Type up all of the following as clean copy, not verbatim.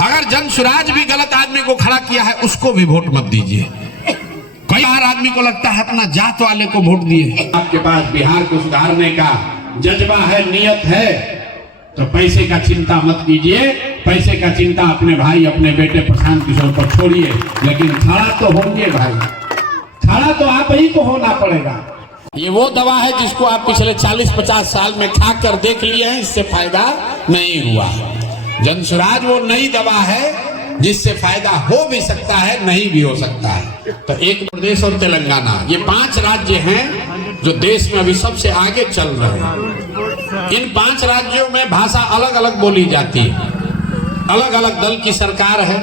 अगर जनसुराज भी गलत आदमी को खड़ा किया है उसको भी वोट मत दीजिए। कई बार आदमी को लगता है अपना जात वाले को वोट दिए। आपके पास बिहार को सुधारने का जज्बा है, नियत है, तो पैसे का चिंता मत कीजिए। पैसे का चिंता अपने भाई अपने बेटे प्रशांत किशोर पर छोड़िए, लेकिन खड़ा तो होंगे भाई, खड़ा तो आप ही को होना पड़ेगा। ये वो दवा है जिसको आप पिछले 40-50 साल में खा कर देख लिए हैं, इससे फायदा नहीं हुआ। जनसुराज वो नई दवा है जिससे फायदा हो भी सकता है, नहीं भी हो सकता है। तो एक प्रदेश और तेलंगाना, ये 5 राज्य हैं जो देश में अभी सबसे आगे चल रहे हैं। इन 5 राज्यों में भाषा अलग अलग बोली जाती है, अलग अलग दल की सरकार है,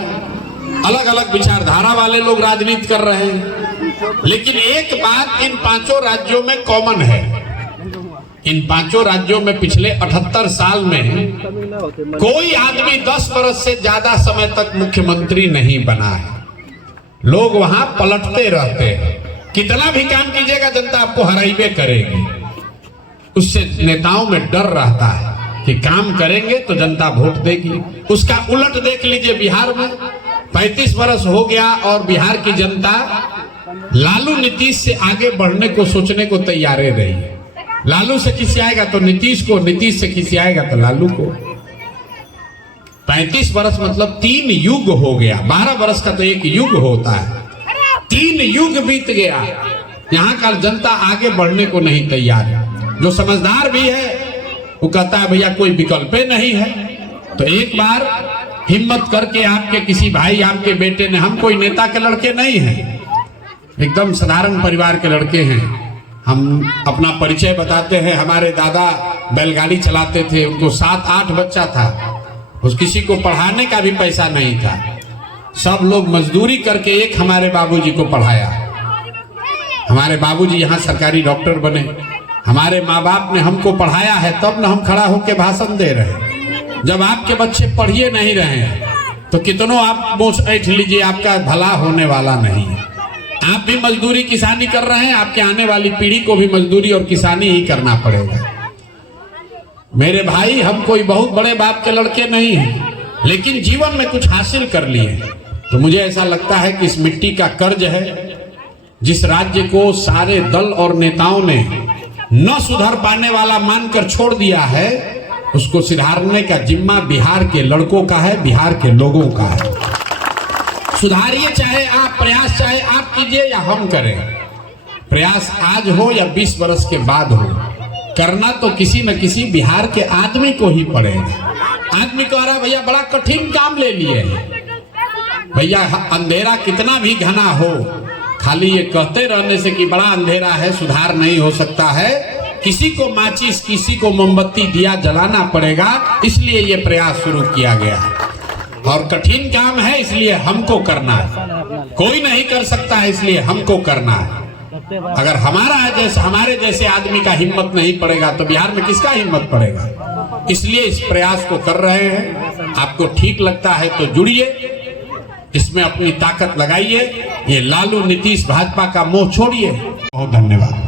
अलग अलग विचारधारा वाले लोग राजनीति कर रहे हैं, लेकिन एक बात इन 5 राज्यों में कॉमन है। इन 5 राज्यों में पिछले 78 साल में कोई आदमी 10 वर्ष से ज्यादा समय तक मुख्यमंत्री नहीं बना है। लोग वहां पलटते रहते हैं, कितना भी काम कीजिएगा जनता आपको हराइबे करेगी। उससे नेताओं में डर रहता है कि काम करेंगे तो जनता वोट देगी। उसका उलट देख लीजिए, बिहार में 35 वर्ष हो गया और बिहार की जनता लालू नीतीश से आगे बढ़ने को सोचने को तैयार रही। लालू से खिसियाएगा तो नीतीश को, नीतीश से खिसियाएगा तो लालू को। 35 वर्ष मतलब 3 युग हो गया। 12 वर्ष का तो एक युग होता है, 3 युग बीत गया। यहाँ का जनता आगे बढ़ने को नहीं तैयार है। जो समझदार भी है वो कहता है भैया कोई विकल्प नहीं है। तो एक बार हिम्मत करके आपके किसी भाई, आपके बेटे ने, हम कोई नेता के लड़के नहीं हैं, एकदम साधारण परिवार के लड़के हैं। हम अपना परिचय बताते हैं। हमारे दादा बैलगाड़ी चलाते थे, उनको 7-8 बच्चा था, उस किसी को पढ़ाने का भी पैसा नहीं था। सब लोग मजदूरी करके एक हमारे बाबूजी को पढ़ाया। हमारे बाबूजी यहाँ सरकारी डॉक्टर बने। हमारे माँ बाप ने हमको पढ़ाया है, तब न हम खड़ा होकर भाषण दे रहे हैं। जब आपके बच्चे पढ़िए नहीं रहे हैं तो कितनों आप मोच ऐठ लीजिए, आपका भला होने वाला नहीं है। आप भी मजदूरी किसानी कर रहे हैं, आपके आने वाली पीढ़ी को भी मजदूरी और किसानी ही करना पड़ेगा। मेरे भाई, हम कोई बहुत बड़े बाप के लड़के नहीं हैं, लेकिन जीवन में कुछ हासिल कर लिए। तो मुझे ऐसा लगता है कि इस मिट्टी का कर्ज है। जिस राज्य को सारे दल और नेताओं ने न सुधर पाने वाला मानकर छोड़ दिया है, उसको सुधारने का जिम्मा बिहार के लड़कों का है, बिहार के लोगों का है। सुधारिए, चाहे आप प्रयास, चाहे आप कीजिए या हम करें। प्रयास आज हो या 20 वर्ष के बाद हो, करना तो किसी न किसी बिहार के आदमी को ही पड़ेगा। आदमी कह रहा भैया बड़ा कठिन काम ले लिए। भैया अंधेरा कितना भी घना हो, खाली ये कहते रहने से कि बड़ा अंधेरा है, सुधार नहीं हो सकता है। किसी को माचिस, किसी को मोमबत्ती दिया जलाना पड़ेगा, इसलिए ये प्रयास शुरू किया गया है। और कठिन काम है, इसलिए हमको करना है। कोई नहीं कर सकता है, इसलिए हमको करना है। अगर हमारे जैसे आदमी का हिम्मत नहीं पड़ेगा तो बिहार में किसका हिम्मत पड़ेगा? इसलिए इस प्रयास को कर रहे हैं। आपको ठीक लगता है तो जुड़िए, इसमें अपनी ताकत लगाइए। ये लालू नीतीश भाजपा का मोह छोड़िए। बहुत धन्यवाद।